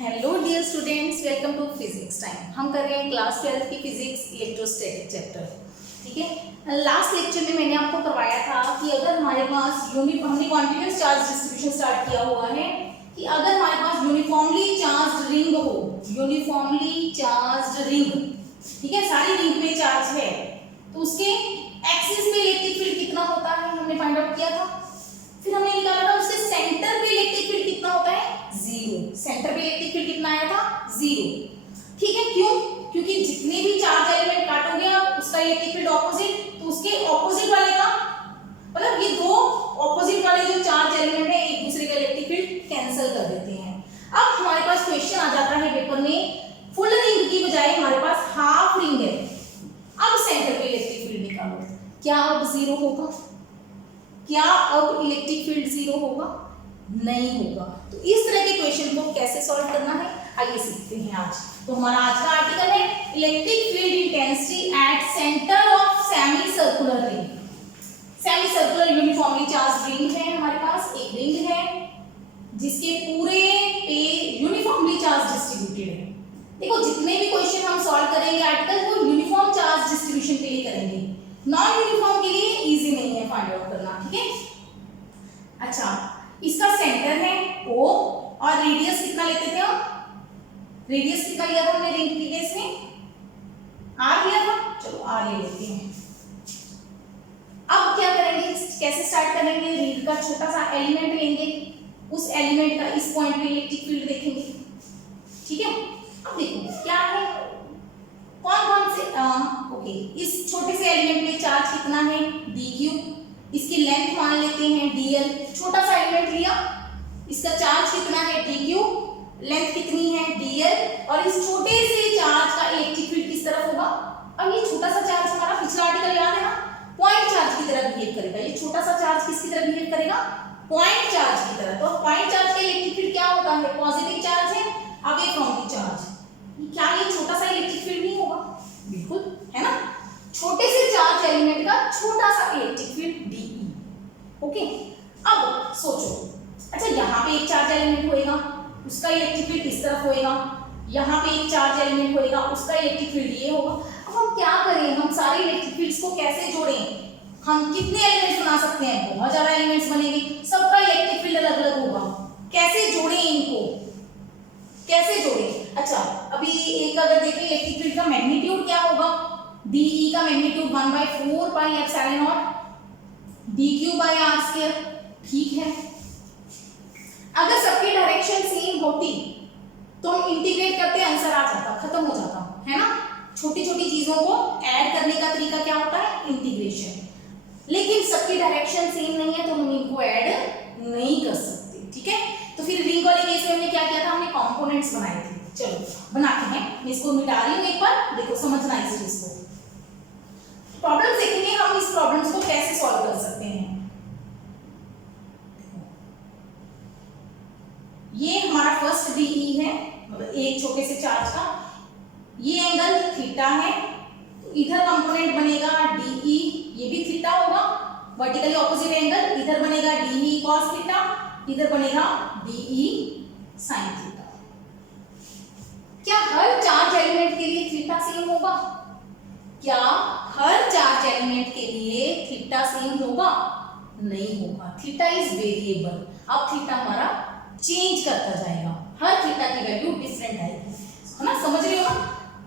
Hello dear students, welcome to physics time. हम कर रहे हैं क्लास 12 की फिजिक्स इलेक्ट्रोस्टैटिक चैप्टर। ठीक है, लास्ट लेक्चर में मैंने आपको करवाया था कि अगर हमारे पास हमने कॉन्टिन्यूअस चार्ज डिस्ट्रीब्यूशन स्टार्ट किया हुआ है कि अगर हमारे पास यूनिफॉर्मली चार्ज रिंग हो, यूनिफॉर्मली चार्ज रिंग, ठीक है, सारी रिंग में चार्ज है तो उसके एक्सिस पे इलेक्ट्रिक फील्ड कितना होता है हमने फाइंड आउट किया था। फिर हमने निकाला था उसके सेंटर पे इलेक्ट्रिक फील्ड कितना होता है, जीरो। सेंटर पे इलेक्ट्रिक फील्ड कितना आया था, जीरो। ठीक है, क्यों? क्योंकि जितने भी चार्ज एलिमेंट काटोगे आप उसका इलेक्ट्रिक फील्ड ऑपोजिट, तो उसके ऑपोजिट वाले का मतलब ये दो ऑपोजिट वाले जो चार्ज एलिमेंट है एक दूसरे का इलेक्ट्रिक फील्ड कैंसिल कर देते हैं। अब हमारे पास क्वेश्चन आ जाता है पेपर में, फुल रिंग की बजाय हमारे पास हाफ रिंग है। अब सेंटर पे इलेक्ट्रिक फील्ड निकालो, क्या अब जीरो होगा? क्या अब इलेक्ट्रिक फील्ड जीरो होगा? नहीं होगा। तो इस तरह के क्वेश्चन को कैसे सॉल्व करना है आइए सीखते हैं आज। तो हमारा आज का आर्टिकल है electric field intensity at centre of semi circular ring. Semi circular uniformly charge ring है, हमारे पास एक रिंग है जिसके पूरे पे यूनिफॉर्मली चार्ज डिस्ट्रीब्यूटेड है। देखो जितने भी क्वेश्चन हम सॉल्व करेंगे आर्टिकल वो यूनिफॉर्म चार्ज डिस्ट्रीब्यूशन के लिए करेंगे, नॉन यूनिफॉर्म के लिए इजी नहीं है फाइंड आउट करना। ठीक है, अच्छा इसका सेंटर है O और रेडियस कितना लेते थे हम? रेडियस कितना लिया था हमने रिंग के केस में? R लिया था। चलो R ले लेते हैं। अब क्या करेंगे, कैसे स्टार्ट करेंगे? रिंग का छोटा सा एलिमेंट लेंगे, उस एलिमेंट का इस पॉइंट पे इलेक्ट्रिक फील्ड देखेंगे। ठीक है, अब देखो क्या है, कौन कौन से ओके, इस छोटे से एलिमेंट में चार्ज कितना है, dq। इसकी लेंथ मान लेते हैं dl। छोटा सा एलिमेंट लिया, इसका चार्ज कितना है dq, लेंथ कितनी है dl, और इस छोटे से चार्ज का इलेक्ट्रिक फील्ड किस तरफ होगा? अब ये छोटा सा चार्ज हमारा पिछला आर्टिकल याद है ना, पॉइंट चार्ज की तरह बिहेव करेगा। ये छोटा सा चार्ज किसकी तरह बिहेव करेगा? पॉइंट चार्ज की तरह। तो पॉइंट चार्ज का इलेक्ट्रिक फील्ड क्या होता है? पॉजिटिव चार्ज है अवे फ्रॉम द चार्ज। क्या ये छोटा सा इलेक्ट्रिक फील्ड नहीं होगा? बिल्कुल है ना, छोटे से चार्ज एलिमेंट का छोटा सा इलेक्ट्रिक फील्ड dE। ओके, अब सोचो, अच्छा यहाँ पे एक चार्ज एलिमेंट होएगा, उसका इलेक्ट्रिक फील्ड इस तरफ होएगा, यहाँ पे एक चार्ज एलिमेंट होएगा, उसका इलेक्ट्रिक फील्ड ये होगा। अब हम क्या करें, हम सारे इलेक्ट्रिक फील्ड्स को कैसे जोड़ें? हम कितने एलिमेंट्स बना सकते हैं? बहुत ज्यादा एलिमेंट्स बनेंगे, सबका इलेक्ट्रिक फील्ड अलग अलग होगा। कैसे जोड़ें इनको, कैसे जोड़ें? अच्छा अभी एक अगर देखें इलेक्ट्रिक फील्ड का मैग्नीट्यूड क्या होगा, dE का magnitude 1/4 pi epsilon not dq/r²। ठीक है, अगर सबकी डायरेक्शन सेम होती तो हम इंटीग्रेट करते आंसर आ जाता, खत्म हो जाता, है ना। छोटी छोटी चीजों को ऐड करने का तरीका क्या होता है? इंटीग्रेशन। लेकिन सबकी डायरेक्शन सेम नहीं है तो हम इनको ऐड नहीं कर सकते। ठीक है, तो फिर रिंग वाले केस में हमने क्या किया था? हमने कंपोनेंट्स बनाए थे। चलो बनाते हैं, मैं इसको मिटा रही हूं एक बार, देखो समझना इस चीज को। प्रॉब्लम देखेंगे हम, इस प्रॉब्लम्स को कैसे सॉल्व कर सकते हैं। ये हमारा फर्स्ट dE है, मतलब एक छोटे से चार्ज का, ये एंगल थीटा है, तो इधर कंपोनेंट बनेगा dE, ये भी थीटा होगा, वर्टिकली ऑपोजिट एंगल, इधर बनेगा dE cos थीटा, इधर बनेगा dE sin थीटा। क्या हर चार्ज एलिमेंट के लिए थीटा सेम होगा? क्या हर चार्ज एलिमेंट के लिए थीटा सेम होगा? नहीं होगा, थीटा इज वेरिएबल। अब थीटा हमारा चेंज करता जाएगा, हर थीटा की वैल्यू डिफरेंट आएगी, है ना, समझ रहे हो ना।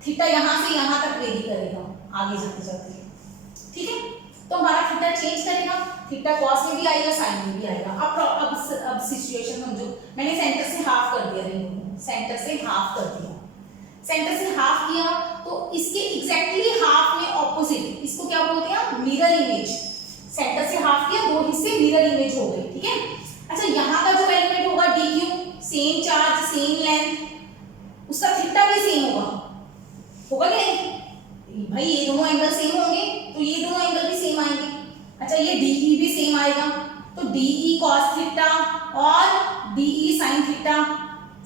थीटा यहां से यहां तक वेरी करेगा आगे जाते जाते। ठीक है, तो हमारा थीटा चेंज करेगा, थीटा कॉस में भी आएगा, साइन में भी आएगा। अब सिचुएशन समझो, मैंने सेंटर से हाफ कर दिया रिंग को, सेंटर से हाफ कर दिया, सेंटर से हाफ किया तो इसके एग्जैक्टली हाफ में ऑपोजिट, इसको क्या बोलते हैं? Mirror image. सेंटर से हाफ किया, दो हिस्से मिरर इमेज हो गई। ठीक है, अच्छा यहाँ का जो एलिमेंट होगा dq, same charge same length, उसका थीटा भी सेम होगा कि नहीं भाई? ये दोनों एंगल सेम होंगे तो ये दोनों एंगल भी सेम आएंगे। अच्छा ये dE भी सेम आएगा, तो dE cos थीटा और dE sin थीटा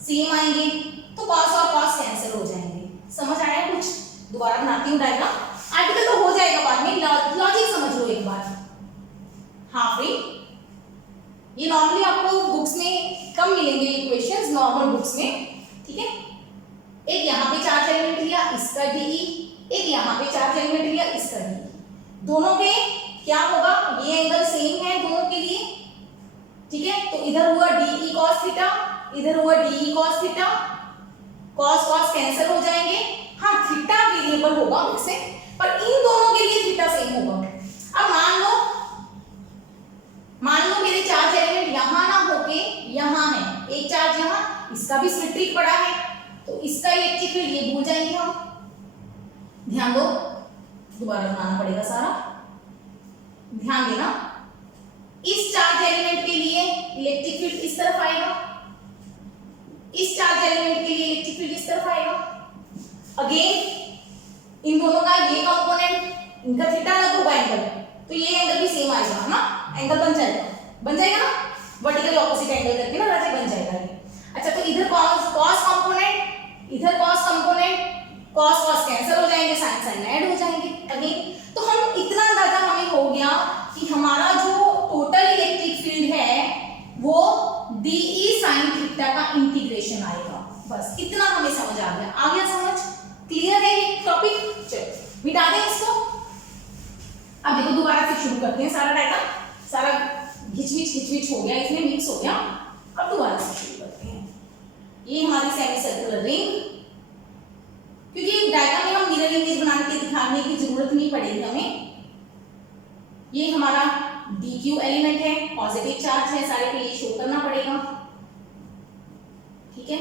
सेम आएंगे, तो cos और cos कैंसिल हो जाएंगे। समझ आया कुछ? दोबारा बनाती हूँ डायग्राम, आर्टिकल तो हो जाएगा बाद में, लॉजिक समझ लो एक बार। हाफ रिंग, ये नॉर्मली आपको बुक्स में कम मिलेंगे इक्वेशंस, नॉर्मल बुक्स में। ठीक है, यहाँ पे चार्ज एलिमेंट लिया इसका डीई, एक यहाँ पे चार्ज एलिमेंट लिया इसका डीई, दोनों के क्या होगा, ये एंगल सेम है दोनों के लिए, ठीक है। तो इधर हुआ डीई कॉस थीटा, इधर हुआ DE cos theta, cos cos cancel हो जाएंगे। हाँ थीटा वेरिएबल होगा वैसे, पर इन दोनों के लिए थीटा सेम होगा। अब मान लो मेरे चार्ज एलिमेंट यहां ना होके यहां है, एक चार्ज यहां, इसका भी सिमेट्रिक पड़ा है, तो इसका इलेक्ट्रिक फील्ड ये भूल जाएंगे हम। ध्यान दो, दोबारा बनाना पड़ेगा सारा, ध्यान देना। इस चार्ज एलिमेंट के लिए इलेक्ट्रिक फील्ड इस तरफ आएगा, इस चार्ज एलिमेंट के लिए इलेक्ट्रिक फील्ड इस तरफ आएगा। अगेन इन दोनों का ये कंपोनेंट, इनका थीटा अलग होगा एंगल, तो ये एंगल भी सेम आएगा ना, एंगल बन जाएगा ना, वर्टिकली ऑपोजिट एंगल करके ना वैसे बन जाएगा ये। अच्छा तो इधर कॉस कंपोनेंट, इधर cos component, cos cos cancel हो जाएंगे, साइन साइन ऐड हो जाएंगे। अगेन तो हम इतना अंदाजा हमें हो गया कि हमारा जो टोटल इलेक्ट्रिक फील्ड है वो डीई साइन थीटा का इंटीग्रेशन आएगा। बस इतना हमें समझ आ गया समझ, क्लियर है ये टॉपिक। चलो मिटा दें इसको। अब देखो दोबारा से शुरू करते हैं, सारा डायग्राम सारा घिचविच हो गया, इसमें मिक्स हो गया। अब दोबारा से शुरू करते हैं। ये हमारी सेमी सर्कुलर रिंग, क्योंकि डायग्राम में हम मिरर इमेज बनाने के दिखाने की जरूरत नहीं पड़ेगी हमें। ये हमारा DQ एलिमेंट है, पॉजिटिव चार्ज है, सारे पे ये शो करना पड़ेगा, ठीक है।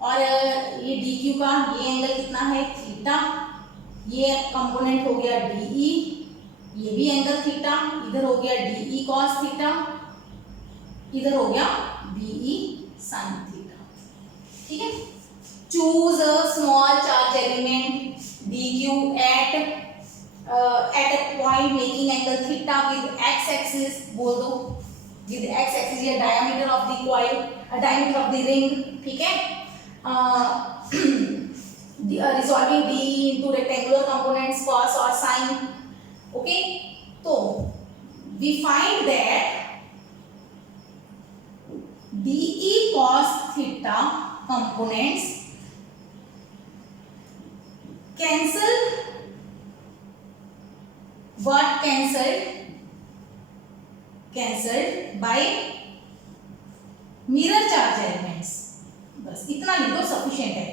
और ये DQ का ये एंगल कितना है, थीटा, ये कंपोनेंट हो गया DE, ये भी एंगल थीटा, इधर हो गया DE cos थीटा, इधर हो गया DE sin थीटा, ठीक है। Choose a small charge element DQ at a point making angle theta with x axis, बोल दो with x axis या diameter of the coil, diameter of the ring, ठीक है। Resolving DE into rectangular components cos or sin, okay। तो we find that DE cos theta components cancel what cancelled by mirror charge elements। बस इतना लिख दो sufficient है।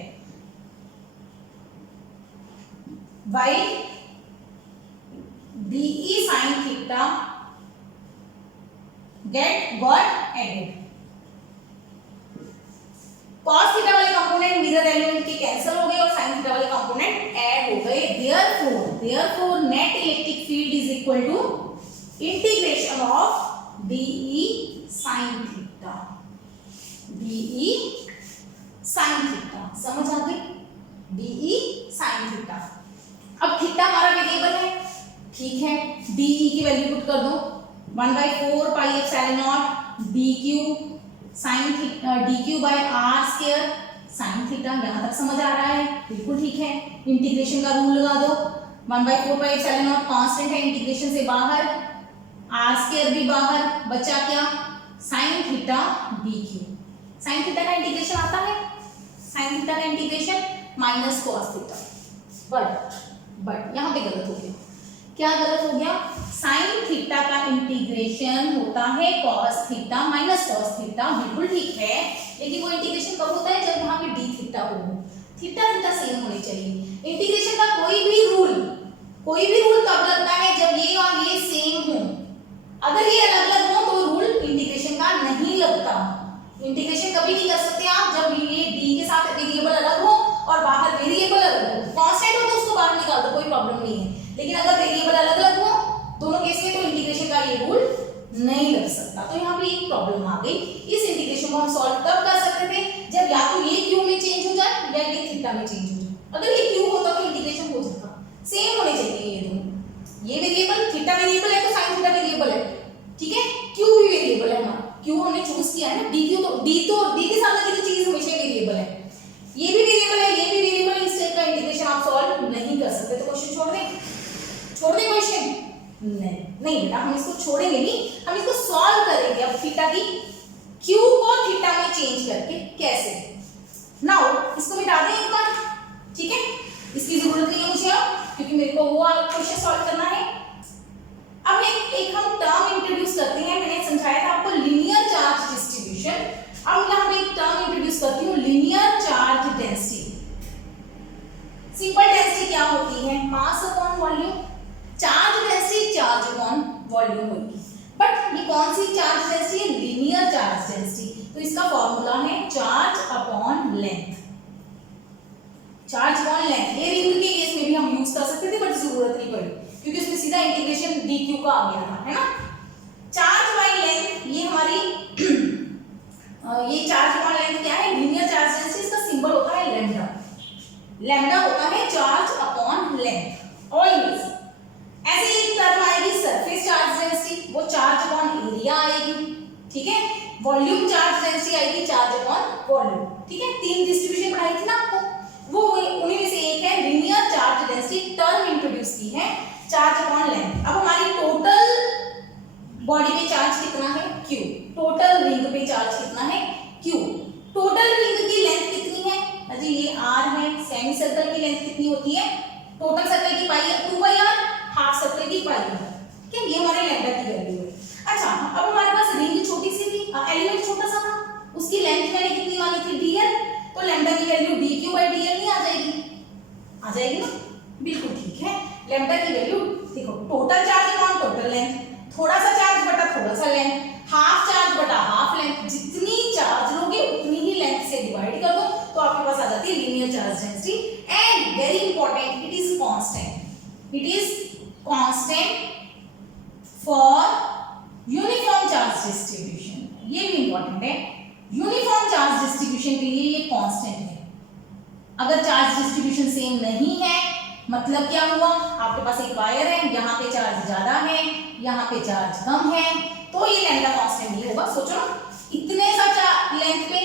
While DE sin theta got added, cos theta वाले component mirror element के cancel हो गए और sin थीटा वाले कंपोनेंट ऐड हो गए। Therefore net electric field is equal to integration of DE sin theta, DE sin theta, समझ आ गई, DE sin theta। अब थीटा हमारा वेरिएबल है, ठीक है, DE की वैल्यू पुट कर दो 1/4 pi epsilon nought DQ sine theta DQ by R square sine theta. यहाँ तक समझ आ रहा है, बिल्कुल ठीक है। इंटीग्रेशन का रूल लगा दो, 1/4 पाई एप्सिलॉन नॉट कांस्टेंट है, इंटीग्रेशन से बाहर, R स्क्वायर भी बाहर, बचा क्या, sign theta DQ। Sine theta का इंटीग्रेशन आता है, साइन थीटा का integration minus cos theta, but यहाँ पे गलत हो गया। क्या गलत हो गया, साइन थीटा का इंटीग्रेशन होता है cos theta minus cos theta, बिल्कुल ठीक है। लेकिन वो इंटीग्रेशन कब होता है, जब यहाँ पे डी थीटा हो, थीटा थीटा सेम होने चाहिए। इंटीग्रेशन का कोई भी रूल कब लगता है, जब ये और ये सेम हो। अगर ये अलग अलग हो तो रूल इंटीग्रेशन का नहीं लगता। इंटीग्रेशन कभी नहीं कर सकते आप जब ये डी के साथ वेरिएबल अलग हो और बाहर वेरिएबल अलग हो। कांस्टेंट हो तो उसको बाहर निकाल दो, कोई प्रॉब्लम नहीं है। लेकिन अगर वेरिएबल अलग अलग हो दोनों केस में, तो इंटीग्रेशन का ये रूल नहीं लग सकता। तो यहाँ पे एक प्रॉब्लम आ गई। इस इंटीग्रेशन को हम सॉल्व तब कर सकते थे जब या तो ये क्यू में चेंज हो जाए या ये थीटा में चेंज हो जाए। अगर ये क्यू होता तो इंटीग्रेशन हो जाता, सेम होने चाहिए ये दोनों। ये वेरिएबल थीटा वेरिएबल है तो साइन थीटा वेरिएबल है, ठीक है। क्यू भी वेरिएबल है हमारा, क्यू हमने चूज किया है ना। डी के साथ लगी चीज हमेशा वेरिएबल है, ये भी वेरिएबल है, ये भी वेरिएबल है। इस टाइप का इंटीग्रेशन आप सॉल्व नहीं कर सकते। तो क्वेश्चन छोड़ दें क्वेश्चन? नहीं बेटा, हम इसको छोड़ेंगे नहीं, हम इसको सॉल्व करेंगे। अब थीटा की क्यू को थीटा में चेंज करके कैसे। नाउ इसको मिटा दें एक बार, मेरे को वो क्वेश्चन सॉल्व करना है। अब एक हम टर्म इंट्रोड्यूस करते हैं, मैंने समझाया था आपको लीनियर चार्ज डिस्ट्रीब्यूशन। अब यहाँ पे एक टर्म इंट्रोड्यूस करती हूँ, linear charge density. Simple density क्या होती है? Mass upon volume. Charge density charge upon volume होगी, बट ये कौन सी चार्ज डेंसिटी है? Linear charge density. तो इसका फॉर्मूला है charge upon length. Charge upon length ये रिंग के केस में भी हम यूज कर सकते थे, बट जरूरत नहीं पड़ी क्योंकि उसमें सीधा इंटीग्रेशन dq का आ गया था, है ना। चार्ज बाय लेंथ ये हमारी ये चार्ज अपॉन लेंथ क्या है? Linear charge density. इसका सिंबल होता है लैम्डा। लैम्डा होता है चार्ज अपॉन लेंथ। ऑलवेज ऐसे एक टर्म आएगी सरफेस चार्ज डेंसिटी, वो चार्ज अपॉन एरिया आएगी, ठीक है। वॉल्यूम चार्ज डेंसिटी आएगी चार्ज अपॉन वॉल्यूम, ठीक है। तीन डिस्ट्रीब्यूशन पढ़ाई थी ना आपको, वो उन्हीं में से एक है linear charge density. Term introduce की है चार्ज अपॉन लेंथ। अब हमारी टोटल बॉडी पे चार्ज कितना है? Q। टोटल रिंग पे चार्ज कितना है? Q। टोटल रिंग की लेंथ कितनी है? अजी ये R है। सेमी सर्कल की लेंथ कितनी होती है? टोटल सर्कल की पाई 2/r, हाफ सर्कल की पाई r, ठीक है। ये हमारे लैम्डा की वैल्यू है। अच्छा, अब हमारे पास रिंग छोटी सी थी, एलिमेंट छोटा सा था, उसकी लेंथ मैंने कितनी मानी थी? dl। तो लैम्डा की वैल्यू dq/dl नहीं आ जाएगी? आ जाएगी ना, बिल्कुल ठीक है। लैम्डा की वैल्यू देखो, total charge upon total length, थोड़ा सा चार्ज बटा थोड़ा सा लेंथ, हाफ चार्ज बटा हाफ लेंथ। जितनी चार्ज लोगे उतनी ही लेंथ से डिवाइड कर दो तो आपके पास आ जाती है linear charge density. And very important, it is constant. It is constant for uniform charge distribution. ये भी इंपॉर्टेंट है, यूनिफॉर्म चार्ज डिस्ट्रीब्यूशन के लिए ये कांस्टेंट है। अगर चार्ज डिस्ट्रीब्यूशन सेम नहीं है, मतलब क्या हुआ? आपके पास एक वायर है, यहाँ पे चार्ज ज्यादा है, यहाँ पे चार्ज कम है, तो ये लैम्डा कांस्टेंट नहीं होगा। सोचो ना, इतने सा लेंथ पे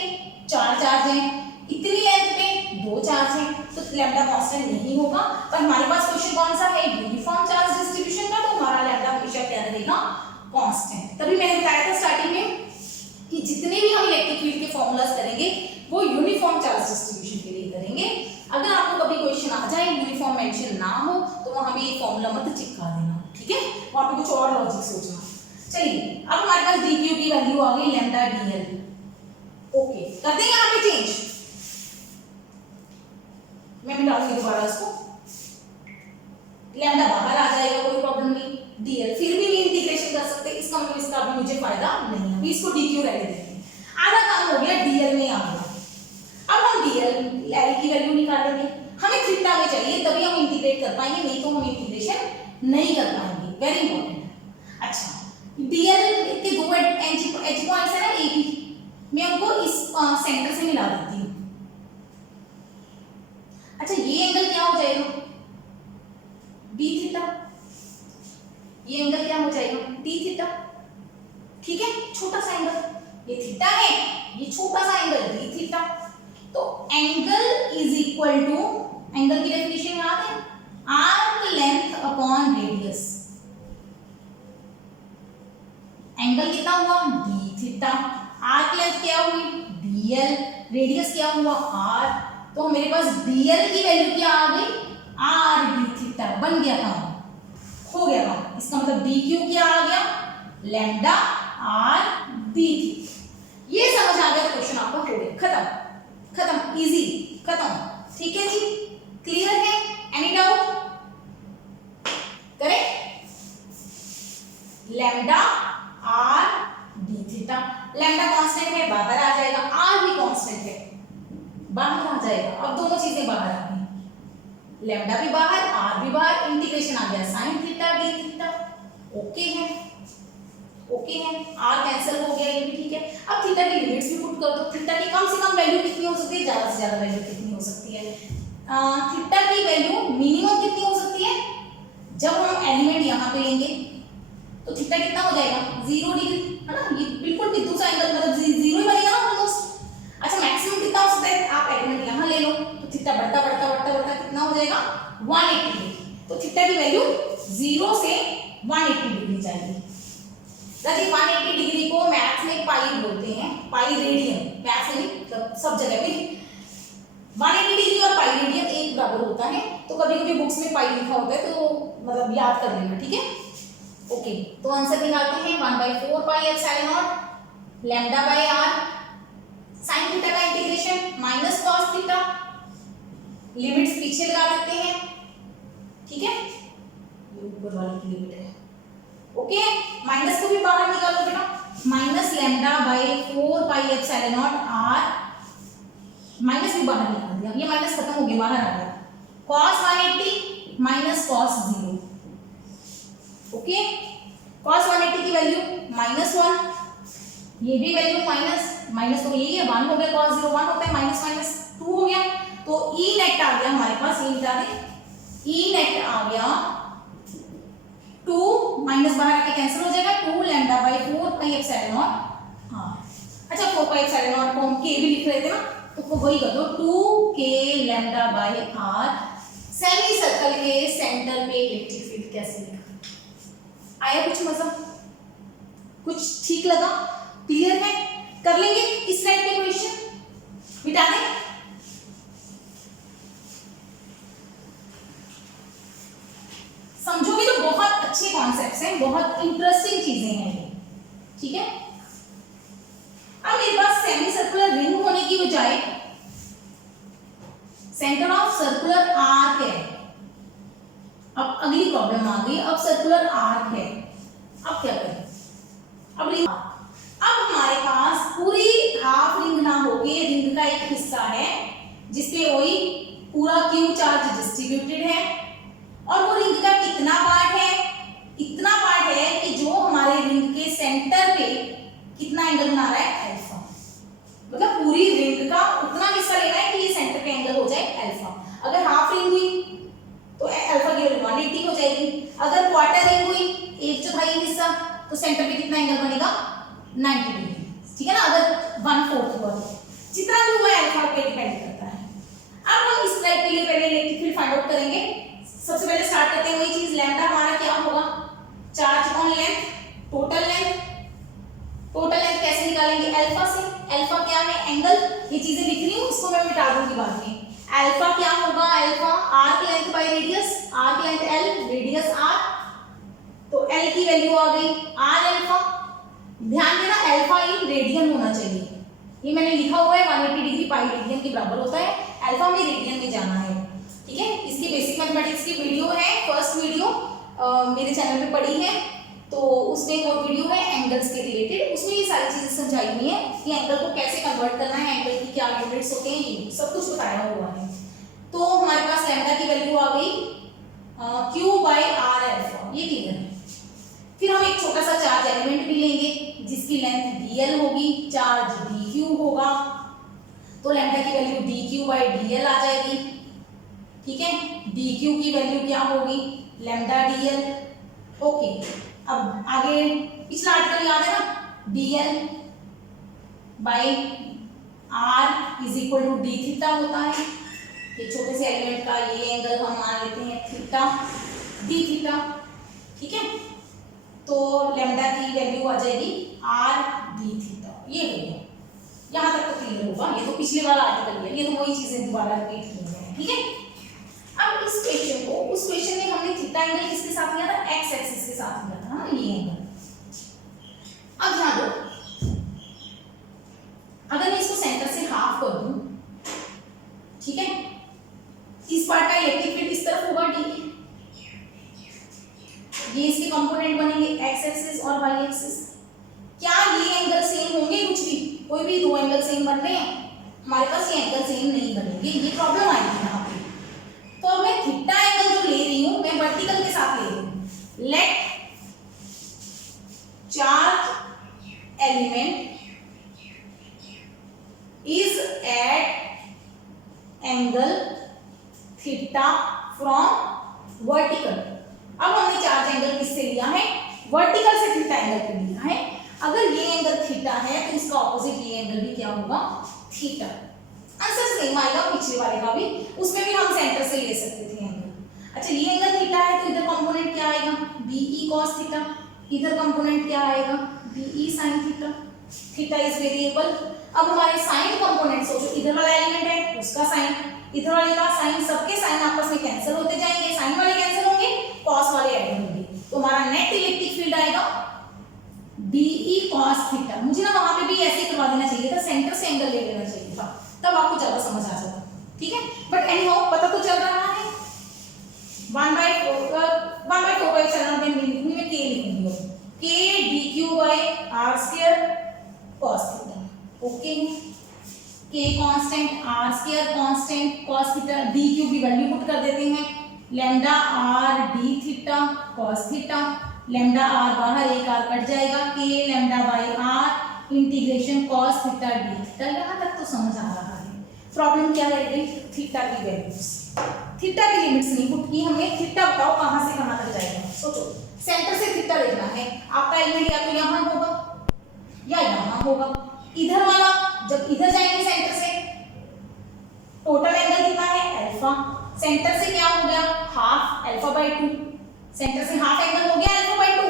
4 चार्ज हैं, इतनी लेंथ पे 2 चार्ज हैं, तो लैम्डा कांस्टेंट नहीं होगा। पर हमारे पास क्वेश्चन कौन सा है? यूनिफॉर्म चार्ज डिस्ट्रीब्यूशन का, तो हमारा लैम्डा हमेशा क्या रहेगा? कांस्टेंट। तभी मैंने बताया था स्टार्टिंग में कि जितने भी हम इलेक्ट्रिक फील्ड के फॉर्मूलाज करेंगे वो यूनिफॉर्म चार्ज डिस्ट्रीब्यूशन के लिए करेंगे। अगर आपको कभी क्वेश्चन आ जाए यूनिफॉर्म मेंशन ना हो तो वहां पे ये फॉर्मूला मत चिपका देना, ठीक है। वहां पे कुछ और लॉजिक सोचना। चलिए, अब हमारे पास dq की वैल्यू आ गई लैम्डा dl। ओके, कर दें यहाँ पे चेंज। मैं मिटाऊंगी दोबारा इसको, लैम्डा बाहर आ जाएगा, कोई प्रॉब्लम नहीं। dl फिर भी इंटीग्रेशन कर सकते, इसका मतलब इसका अभी मुझे फायदा नहीं है, अभी इसको dq रहने देंगे। आधा काम हो गया, dl में आ गया। अब हम dl l की वैल्यू निकालेंगे। हमें थीटा में चाहिए, तभी हम इंटीग्रेट कर पाएंगे, नहीं तो हम इंटीग्रेशन नहीं कर पाएंगे। Very important. अच्छा, dl के दो एज पॉइंट्स है ना a b, मैं उनको इस सेंटर से मिला देती हूँ। अच्छा, ये एंगल क्या हो जाएगा? b theta. ये एंगल क्या हो जाएगा? d थीटा, ठीक है। छोटा सा एंगल, ये थीटा है, ये छोटा सा एंगल d थीटा। तो angle is equal to, angle की डेफिनेशन याद है? Arc length upon radius. Angle कितना हुआ? d theta. आर्क लेंथ क्या हुई? dl। रेडियस क्या हुआ? r। तो मेरे पास dl की वैल्यू क्या आ गई? r d theta. बन गया काम, हो गया काम। इसका मतलब dq क्या आ गया? Lambda r d theta. ये समझ आ गया तो क्वेश्चन आपका हो गया, खत्म। खत्म, इजी, खत्म, ठीक है जी। क्लियर है? Any doubt? Correct. Lambda r d theta. Lambda constant है, बाहर आ जाएगा। r भी कांस्टेंट है, बाहर आ जाएगा। अब दोनों चीजें बाहर आ गई, लैम्डा भी बाहर, r भी बाहर। इंटीग्रेशन आ गया sin theta d theta. Okay है, ओके है। r कैंसिल हो गया, ये भी ठीक है। अब थीटा की लिमिट्स भी पुट कर दो। थीटा की कम से कम वैल्यू कितनी हो सकती है? ज्यादा से ज्यादा वैल्यू कितनी हो सकती है? थीटा की वैल्यू मिनिमम कितनी हो सकती है? जब हम एलिमेंट यहाँ पे लेंगे तो थीटा कितना हो जाएगा? 0 डिग्री, है ना। ये बिल्कुल बिंदु सा एंगल, मतलब 0 ही बनेगा ना ऑलमोस्ट। अच्छा, मैक्सिमम कितना हो सकता है? आप एलिमेंट यहाँ ले लो तो थीटा बढ़ता बढ़ता बढ़ता बढ़ता कितना हो जाएगा? 180 डिग्री। तो थीटा की वैल्यू 0 से 180 डिग्री चाहिए। देखिए 180 डिग्री को मैथ्स में पाई बोलते हैं, पाई रेडियन। मैथ्स में सब जगह पे 180 डिग्री और पाई रेडियन एक बराबर होता है। तो कभी कभी कभी बुक्स में पाई लिखा होता है तो मतलब याद कर लेना, ठीक है। ओके, तो आंसर निकालते हैं 1/4 pi epsilon not lambda by R sine theta का integration minus cos theta, limits पीछे लगा देते हैं, ठीक है, ये ऊपर वाली की लिमिट है। ओके, माइनस को भी बाहर निकालो बेटा, minus lambda by 4 pi epsilon nought R, minus भी बाहर निकाल दिया, ये माइनस खत्म हो गया, बाहर आ गया, cos 180 minus cos 0। Okay, cos 180 की वैल्यू -1, ये भी वैल्यू माइनस तो यही है, 1 हो गया, cos 0 1 होता है, माइनस माइनस 2 हो गया, तो ई नेट आ गया हमारे पास, ये मिटा दें, ई नेट आ गया 2 माइनस बाहर आके कैंसिल हो जाएगा, 2 lambda by 4 pi epsilon not. हाँ अच्छा, 4 पाई एप्सिलॉन नॉट को हम के भी लिख रहे थे ना, तो वही कर दो, 2k lambda by R. Semicircle के सेंटर पे इलेक्ट्रिक फील्ड कैसे लिखा, आया कुछ मजा, कुछ ठीक लगा, क्लियर है, कर लेंगे इस टाइप के क्वेश्चन, मिटा दें। समझोगे तो बहुत अच्छे कॉन्सेप्ट्स हैं, बहुत इंटरेस्टिंग चीजें हैं ये, ठीक है। अब मेरे पास सेमी सर्कुलर रिंग होने की बजाय सेंटर ऑफ सर्कुलर आर्क है। अब अगली प्रॉब्लम आ गई, अब सर्कुलर आर्क है, अब क्या करें, अब हमारे पास पूरी हाफ रिंग ना होके रिंग का एक हिस्सा है जिसपे वही पूरा क्यू चार्ज डिस्ट्रीब्यूटेड है, और वो रिंग का कितना पार्ट है, इतना पार्ट है कि जो हमारे रिंग के सेंटर पे कितना एंगल बना रहा है, अल्फा, मतलब पूरी रिंग का उतना हिस्सा लेना है कि ये सेंटर पे एंगल हो जाए अल्फा। अगर हाफ रिंग हुई तो अल्फा की वैल्यू 180 हो जाएगी, अगर क्वार्टर रिंग हुई 1/4 हिस्सा तो सेंटर पे कितना एंगल बनेगा, 90 डिग्री, ठीक है ना। अगर 1/4 हुआ तो जितना भी हुआ अल्फा पे डिपेंड करता है। अब हम इस टाइप के लिए पहले इलेक्ट्रिक फील्ड फाइंड आउट करेंगे। सबसे पहले स्टार्ट करते हैं वही चीज, लैम्डा हमारा क्या होगा, charge on length, total length, total length कैसे निकालेंगे, अल्फा से, अल्फा क्या है, एंगल, ये चीजें लिख रही हूं, इसको मैं मिटा दूंगी बाद में। अल्फा क्या होगा, alpha arc length by radius, arc length L, radius R, तो एल की वैल्यू आ गई आर अल्फा। ध्यान देना अल्फा इन रेडियन होना चाहिए, ये मैंने लिखा हुआ है 180 डिग्री पाई रेडियन के बराबर होता है, अल्फा में रेडियन में जाना है, ठीक है। इसकी बेसिक मैथमेटिक्स की वीडियो है, फर्स्ट वीडियो मेरे चैनल पे पड़ी है, तो उसमें वो वीडियो है एंगल्स के रिलेटेड, उसमें ये सारी चीजें समझाई हुई है कि एंगल को कैसे कन्वर्ट करना है, एंगल की क्या यूनिट्स होते हैं, ये सब कुछ बताया हुआ है। तो हमारे पास लैम्डा की वैल्यू आ गई Q बाय आर अल्फा, ये क्लियर है। फिर हम एक छोटा सा चार्ज एलिमेंट भी लेंगे जिसकी लेंथ dl होगी, चार्ज dq होगा, तो लैम्डा की वैल्यू dq बाय dl आ जाएगी, ठीक है। dq की वैल्यू क्या होगी, लैम्डा dl। ओके, अब आगे पिछला आर्टिकल याद है ना, dl by r is equal to d theta होता है, ये छोटे से एलिमेंट का ये एंगल हम मान लेते हैं थीटा, d थीटा, ठीक है। तो लैम्डा की वैल्यू आ जाएगी r d थीटा, ये हो गया, यहाँ तक तो क्लियर होगा, ये तो पिछले वाला आर्टिकल है, ये तो वही चीजें दोबारा रिपीट हो रही हैं, ठीक है। अब इस क्वेश्चन को, उस क्वेश्चन में हमने थीटा एंगल किसके साथ लिया था, एक्स एक्सिस के साथ लिया था ना, ये एंगल। अब ध्यान दो, अगर मैं इसको सेंटर से हाफ कर दूं, ठीक है, इस पार्ट का इलेक्ट्रिक फील्ड इस तरफ होगा डी, ये इसके कंपोनेंट बनेंगे एक्स एक्सिस और वाई एक्सिस। क्या ये एंगल सेम होंगे, कुछ भी, कोई भी दो एंगल सेम बन रहे हैं, हमारे पास ये एंगल सेम नहीं बनेंगे, ये प्रॉब्लम आएगी यहाँ पे। तो अब मैं थीटा एंगल जो ले रही हूं, मैं वर्टिकल के साथ ले रही हूं, let charge element is at angle theta from vertical. अब हमने चार्ज एंगल किससे लिया है, वर्टिकल से थीटा एंगल पे लिया है। अगर ये एंगल थीटा है तो इसका ऑपोजिट ये एंगल भी क्या होगा, थीटा। आंसर सेम आएगा पिछले वाले का भी, उसमें भी हम सेंटर से ले सकते थे एंगल। अच्छा, ये एंगल थीटा है तो इधर कंपोनेंट क्या आएगा, बीई कॉस थीटा, इधर कंपोनेंट क्या आएगा, DE sine theta. Theta is variable, अब हमारे साइन कंपोनेंट सोचो, इधर वाला एलिमेंट है उसका साइन, इधर वाले का साइन, सबके साइन आपस में कैंसिल होते जाएंगे, साइन वाले कैंसिल होंगे, कॉस वाले ऐड होंगे, तो हमारा नेट इलेक्ट्रिक फील्ड आएगा DE cos थीटा। मुझे ना वहां पे भी ऐसे ही करवा देना चाहिए था, सेंटर से एंगल ले लेना चाहिए था, तब आपको ज्यादा समझ आ जाता, ठीक है। बट एनीहाउ पता तो चल रहा है, 1/4 चलना में लिखूंगी मैं, k लिखूंगी, k dq/r² cos theta, okay. k constant, r² constant, cos theta, dq की वैल्यू पुट कर देते हैं, lambda r d theta cos theta, lambda r बाहर, एक r कट जाएगा, k λ/r integration cos theta d theta. यहाँ तक तो समझ आ रहा है। प्रॉब्लम क्या है, थीटा की वैल्यूज, थीटा की लिमिट्स नहीं पुट की हमने, थीटा बताओ कहाँ से कहाँ तक जाएगा। सोचो, सेंटर से थीटा देखना है, आपका एलिमेंट या तो यहाँ होगा या यहाँ होगा, इधर वाला जब इधर जाएंगे सेंटर से, टोटल एंगल कितना है अल्फा, सेंटर से क्या हो गया हाफ अल्फा/2, सेंटर से हाफ एंगल हो गया अल्फा/2,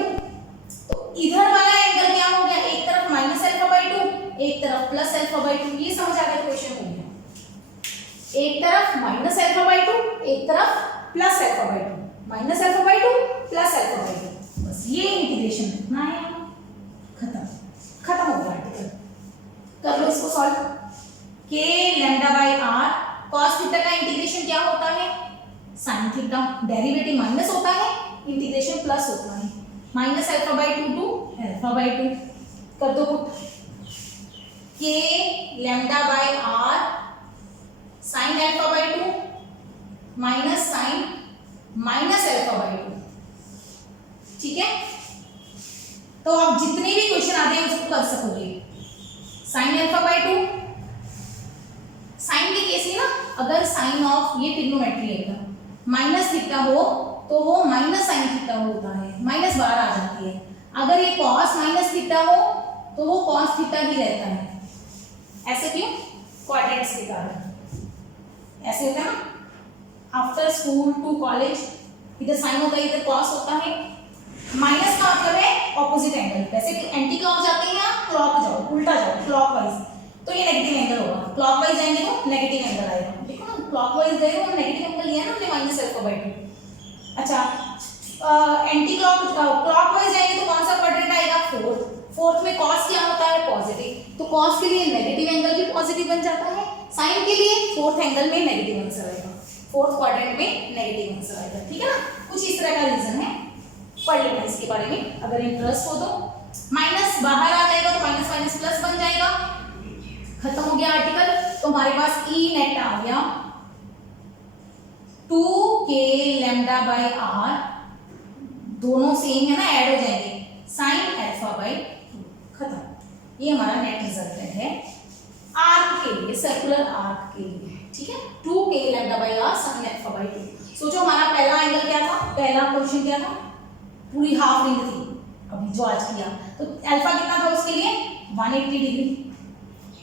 तो इधर वाला एंगल क्या हो गया, एक तरफ माइनस अल्फा/2 एक तरफ प्लस अल्फा/2, ये समझ आ गया क्वेश्चन हो गया, एक तरफ माइनस अल्फा/2 एक तरफ प्लस अल्फा/2, माइनस अल्फा/2 प्लस अल्फा/2, बस ये इंटीग्रेशन कितना है, खत्म, खत्म हो गया आर्टिकल। कर लो इसको solve, k λ/r cos theta का इंटीग्रेशन क्या होता है sin थीटा, डेरिवेटिव माइनस होता है, इंटीग्रेशन प्लस होता है, माइनस अल्फा/2 टू अल्फा/2, कर दो put, k λ/r sin alpha minus sine minus alpha, ठीक है। तो आप जितने भी क्वेश्चन आते हैं उसको कर सकोगे। साइन अल्फा/2, साइन के केस में ना, अगर साइन ऑफ ये ट्रिग्नोमेट्री है, माइनस थीटा हो तो वो माइनस साइन थीटा होता है, माइनस बाहर आ जाती है, अगर ये कॉस माइनस थीटा हो तो वो कॉस थीटा ही रहता है। ऐसे क्यों, क्वाड्रेंट्स के कारण ऐसे होता है ना। आफ्टर स्कूल टू कॉलेज, इधर साइन होता है इधर कॉस होता है, माइनस का मतलब है ऑपोजिट एंगल, वैसे एंटी क्लॉक जाते हैं या क्लॉक जाओ, उल्टा जाओ क्लॉकवाइज, तो ये नेगेटिव एंगल होगा, क्लॉकवाइज जाएंगे तो नेगेटिव एंगल आएगा, देखो ना क्लॉकवाइज गए तो नेगेटिव एंगल लिया ना हमने माइनस अल्फा/2। अच्छा, एंटी क्लॉकवाइज जाएंगे तो कौन सा क्वाड्रेंट आएगा, फोर्थ, फोर्थ में कॉस क्या होता है पॉजिटिव, तो कॉस के लिए नेगेटिव एंगल भी पॉजिटिव बन जाता है, साइन के लिए फोर्थ एंगल में नेगेटिव आंसर आएगा, फोर्थ क्वाड्रेंट में नेगेटिव आंसर आएगा, ठीक है ना। कुछ इस तरह का रीजन है, पढ़ लेना इसके बारे में अगर इंटरेस्ट हो तो। माइनस बाहर आ जाएगा तो माइनस माइनस प्लस बन जाएगा, खत्म हो गया आर्टिकल। तो हमारे पास ई नेट आ गया 2k λ/r, दोनों सेम है ना, ऐड हो जाएंगे, साइन अल्फा/2, खत्म। ये हमारा नेट रिजल्ट है आर्क के लिए, सर्कुलर आर्क के लिए, ठीक है। 2k λ/r sign अल्फा/2। सोचो हमारा पहला एंगल क्या था, पहला क्वेश्चन क्या था, पूरी हाफ रिंग थी अभी जो आज किया, तो अल्फा कितना था उसके लिए 180 डिग्री,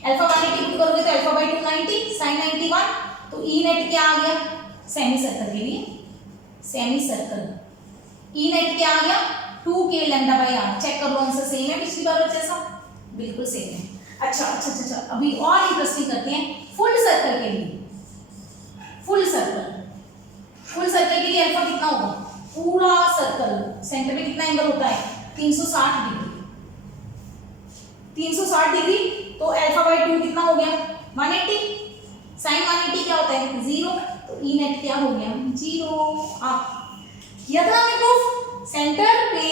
अल्फा 180 पुट करोगे तो अल्फा/2 90, साइन 91, तो ई नेट क्या आ गया, सेमी सर्कल के लिए, सेमी सर्कल ई नेट क्या आ गया 2k λ/r, चेक कर लो आंसर सेम है पिछली बार जैसा, बिल्कुल सेम है। अच्छा, अभी और इंटरेस्टिंग करते हैं फुल सर्कल के लिए, फुल सर्कल के लिए अल्फा कितना होगा, पूरा सर्कल सेंटर में कितना एंगल होता है 360 डिग्री, 360 डिग्री, तो अल्फा/2 कितना हो गया 180, साइन 180 क्या होता है 0, तो ई नेट क्या हो गया 0। किया था हमने प्रूफ, सेंटर पे,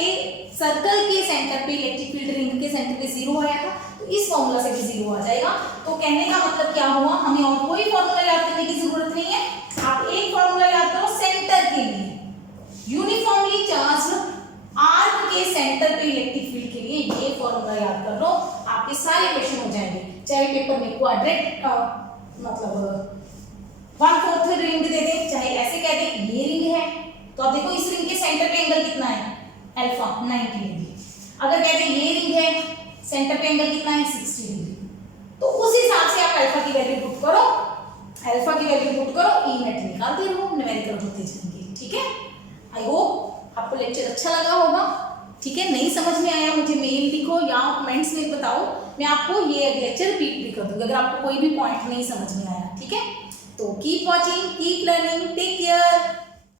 सर्कल के सेंटर पे इलेक्ट्रिक फील्ड रिंग के सेंटर पे 0 आया था, तो इस फॉर्मूला से भी 0 आ जाएगा। तो कहने का मतलब क्या हुआ, हमें और कोई फॉर्मूला याद करने की जरूरत नहीं है, आप एक फॉर्मूला याद करो सेंटर के लिए, यूनिफॉर्मली चार्ज्ड आर्क के सेंटर पे इलेक्ट्रिक फील्ड के लिए ये फॉर्मूला याद कर लो, आपके सारे क्वेश्चन हो जाएंगे। चाहे पेपर में क्वाड्रेंट मतलब 1/4 रिंग दे दे, चाहे ऐसे कह दे ये रिंग है, तो अब देखो इस रिंग के सेंटर पे एंगल कितना है अल्फा 90 डिग्री, अगर कह दे ये रिंग है सेंटर पे एंगल कितना है 60 डिग्री, तो उस हिसाब से आप अल्फा की वैल्यू पुट करो, अल्फा की वैल्यू पुट करो, ई नेट निकालते रहो, न्यूमेरिकल होते जाएंगे, ठीक है। आई होप आपको लेक्चर अच्छा लगा होगा, ठीक है। नहीं समझ में आया मुझे मेल लिखो या कमेंट्स में बताओ, मैं आपको ये लेक्चर रिपीट भी कर दूंगी अगर आपको कोई भी पॉइंट नहीं समझ में आया, ठीक है। तो keep watching, keep learning, take care.